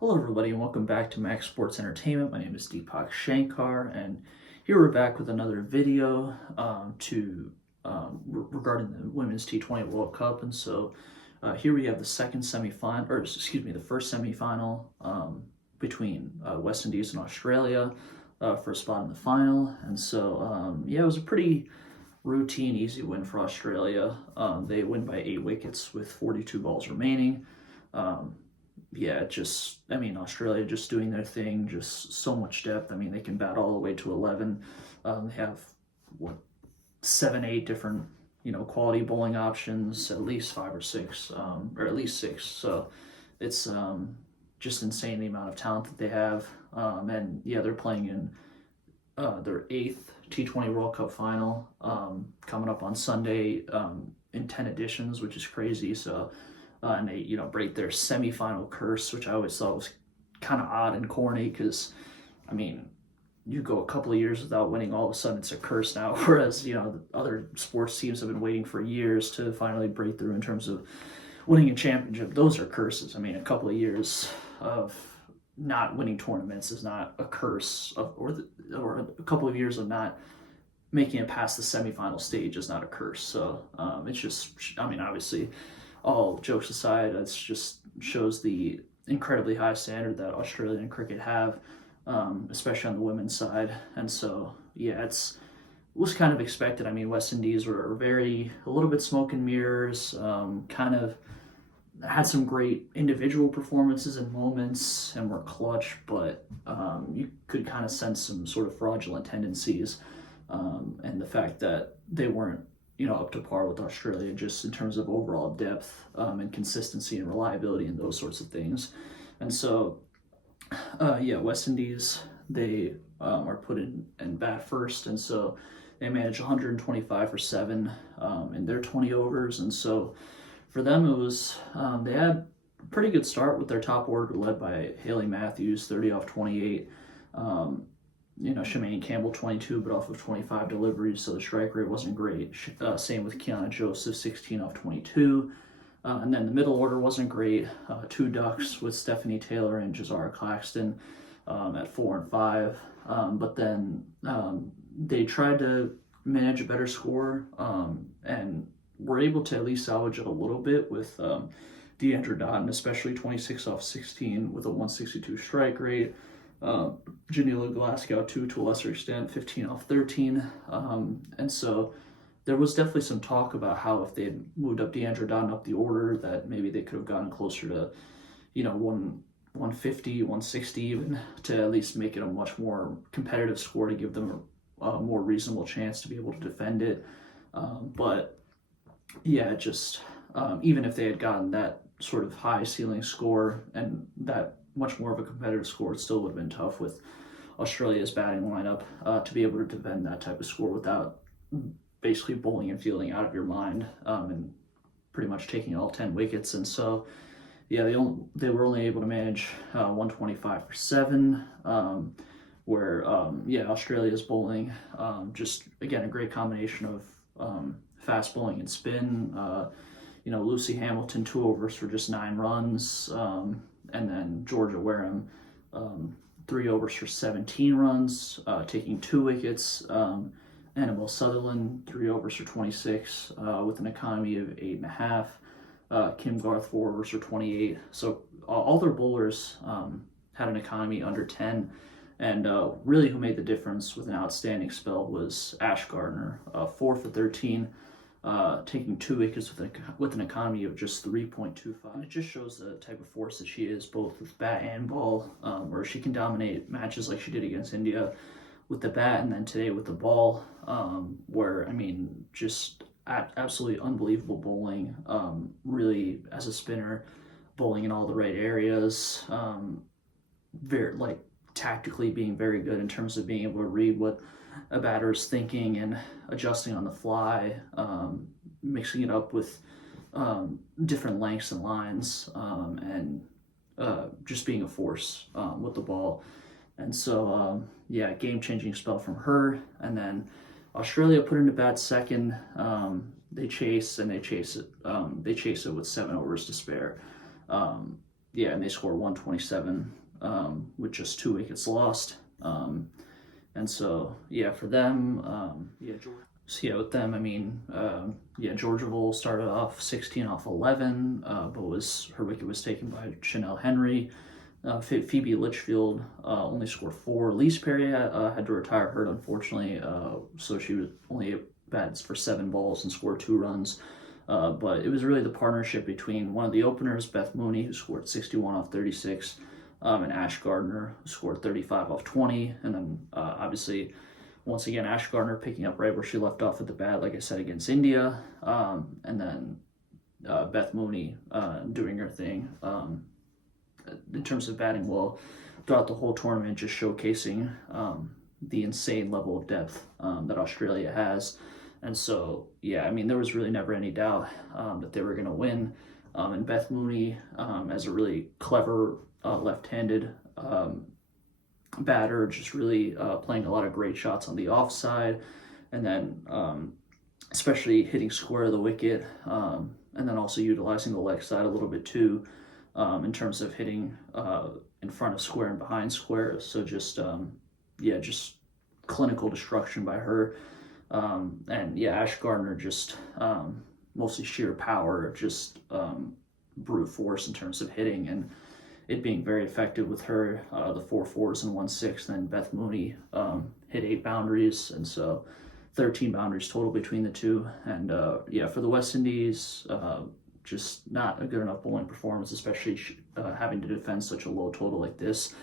Hello everybody and welcome back to Max Sports Entertainment. My name is Deepak Shankar and here we're back with another video regarding the Women's T20 World Cup. And so here we have the the first semifinal between West Indies and Australia for a spot in the final. And so yeah, it was a pretty routine, easy win for Australia. They win by 8 wickets with 42 balls remaining. Australia just doing their thing, just so much depth. I mean, they can bat all the way to 11. They have, 7, 8 different, quality bowling options, at least 5 or 6, or at least 6. So it's just insane the amount of talent that they have. And yeah, they're playing in their 8th T20 World Cup final coming up on Sunday in 10 editions, which is crazy. So and they break their semifinal curse, which I always thought was kind of odd and corny because I mean you go a couple of years without winning, all of a sudden it's a curse now, whereas the other sports teams have been waiting for years to finally break through in terms of winning a championship. Those are curses. I mean, a couple of years of not winning tournaments is not a curse, or a couple of years of not making it past the semifinal stage is not a curse. So it's just, I mean, obviously, all jokes aside, it just shows the incredibly high standard that Australian cricket have, especially on the women's side. And so, yeah, was kind of expected. I mean, West Indies were a little bit smoke and mirrors, kind of had some great individual performances and moments and were clutch, but you could kind of sense some sort of fraudulent tendencies, and the fact that they weren't up to par with Australia just in terms of overall depth, and consistency and reliability and those sorts of things. And so West Indies, they are put in bat first, and so they managed 125 for 7 in their 20 overs. And so for them, it was they had a pretty good start with their top order led by Haley Matthews, 30 off 28. Shemaine Campbell, 22, but off of 25 deliveries, so the strike rate wasn't great. Same with Kiana Joseph, 16 off 22. And then the middle order wasn't great. 2 ducks with Stephanie Taylor and Jazara Claxton at 4 and 5. But then they tried to manage a better score and were able to at least salvage it a little bit with Deandra Dotton, especially 26 off 16 with a 162 strike rate. Janila Glasgow too, to a lesser extent, 15 off 13. And so there was definitely some talk about how if they had moved up Deandra Dotton up the order, that maybe they could have gotten closer to, 150, 160 even, to at least make it a much more competitive score to give them a more reasonable chance to be able to defend it. But yeah, just even if they had gotten that sort of high ceiling score and that much more of a competitive score, it still would have been tough with Australia's batting lineup to be able to defend that type of score without basically bowling and fielding out of your mind, and pretty much taking all 10 wickets. And so, yeah, they were only able to manage 125 for 7, where Australia's bowling, just again a great combination of fast bowling and spin. Lucy Hamilton, 2 overs for just 9 runs. And then Georgia Wareham, 3 overs for 17 runs, taking 2 wickets. Annabelle Sutherland, 3 overs for 26, with an economy of 8.5. Kim Garth, 4 overs for 28. So all their bowlers had an economy under 10. And really who made the difference with an outstanding spell was Ash Gardner, 4 for 13. Taking 2 wickets with an economy of just 3.25. It just shows the type of force that she is, both with bat and ball, where she can dominate matches like she did against India with the bat, and then today with the ball, where, I mean, just absolutely unbelievable bowling, really, as a spinner, bowling in all the right areas, very, tactically being very good in terms of being able to read what a batter's thinking and adjusting on the fly, mixing it up with different lengths and lines, and just being a force with the ball. And so, game-changing spell from her. And then Australia put into bat second. They chase it with 7 overs to spare. yeah, and they scored 127 with just 2 wickets lost. And so, yeah, for them, so yeah, with them, I mean, yeah, Georgia Bowl started off 16 off 11, but her wicket was taken by Chanel Henry. Phoebe Litchfield only scored 4. Lise Perry had to retire hurt, unfortunately, so she was only bats for 7 balls and scored 2 runs. But it was really the partnership between one of the openers, Beth Mooney, who scored 61 off 36, and Ash Gardner, who scored 35 off 20. And then obviously, once again, Ash Gardner picking up right where she left off at the bat, like I said, against India. And then Beth Mooney doing her thing in terms of batting well throughout the whole tournament, just showcasing the insane level of depth that Australia has. And so, yeah, I mean, there was really never any doubt that they were going to win. And Beth Mooney, as a really clever left-handed batter, just really playing a lot of great shots on the offside, and then especially hitting square of the wicket, and then also utilizing the leg side a little bit too, in terms of hitting in front of square and behind square. So just, yeah, just clinical destruction by her. And yeah, Ash Gardner just mostly sheer power, just brute force in terms of hitting, and it being very effective with her, the 4 4s and 1 6. Then Beth Mooney hit 8 boundaries, and so 13 boundaries total between the two. And yeah, for the West Indies, just not a good enough bowling performance, especially having to defend such a low total like this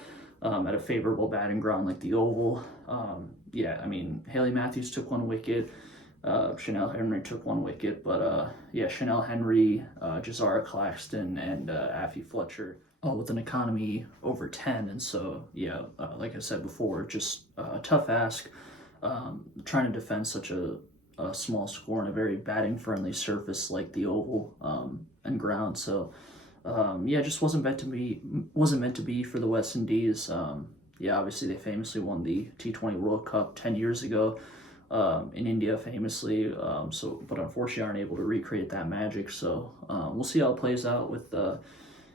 at a favorable batting ground like the Oval. Yeah, I mean, Haley Matthews took 1 wicket. Chanel Henry took 1 wicket, but yeah, Chanel Henry, Jazara Claxton, and Affy Fletcher, all with an economy over 10. And so, yeah, like I said before, just a tough ask, trying to defend such a small score on a very batting-friendly surface like the Oval and ground. So, yeah, just wasn't meant to be for the West Indies. Yeah, obviously they famously won the T20 World Cup 10 years ago in India, famously. But unfortunately aren't able to recreate that magic. So we'll see how it plays out with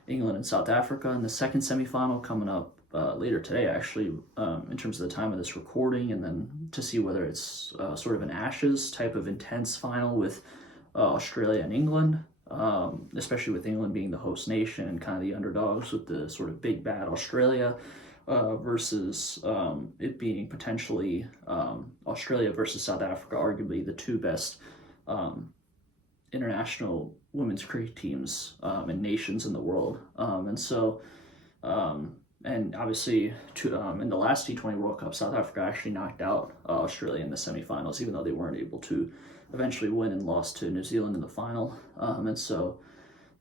England and South Africa in the second semifinal coming up later today, actually, in terms of the time of this recording, and then to see whether it's sort of an Ashes type of intense final with Australia and England. Especially with England being the host nation and kind of the underdogs with the sort of big bad Australia, versus it being potentially Australia versus South Africa, arguably the 2 best international women's cricket teams and nations in the world. And so, and obviously in the last T20 World Cup, South Africa actually knocked out Australia in the semifinals, even though they weren't able to eventually win and lost to New Zealand in the final. And so,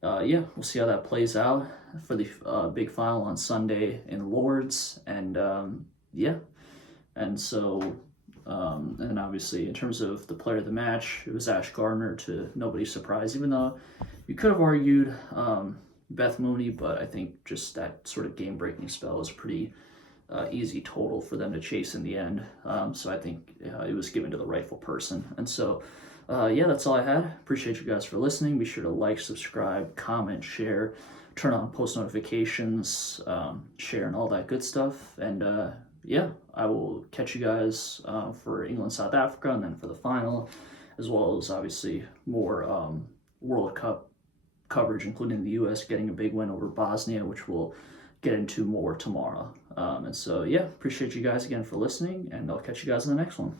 yeah, we'll see how that plays out for the big final on Sunday in Lords. And yeah, and so, and obviously in terms of the player of the match, it was Ash Gardner, to nobody's surprise, even though you could have argued Beth Mooney, but I think just that sort of game-breaking spell was a pretty easy total for them to chase in the end. So I think it was given to the rightful person. And so, yeah, that's all I had. Appreciate you guys for listening. Be sure to like, subscribe, comment, share, turn on post notifications, share, and all that good stuff. And yeah, I will catch you guys for England, South Africa, and then for the final, as well as obviously more World Cup coverage, including the US getting a big win over Bosnia, which we'll get into more tomorrow. And so, yeah, appreciate you guys again for listening, and I'll catch you guys in the next one.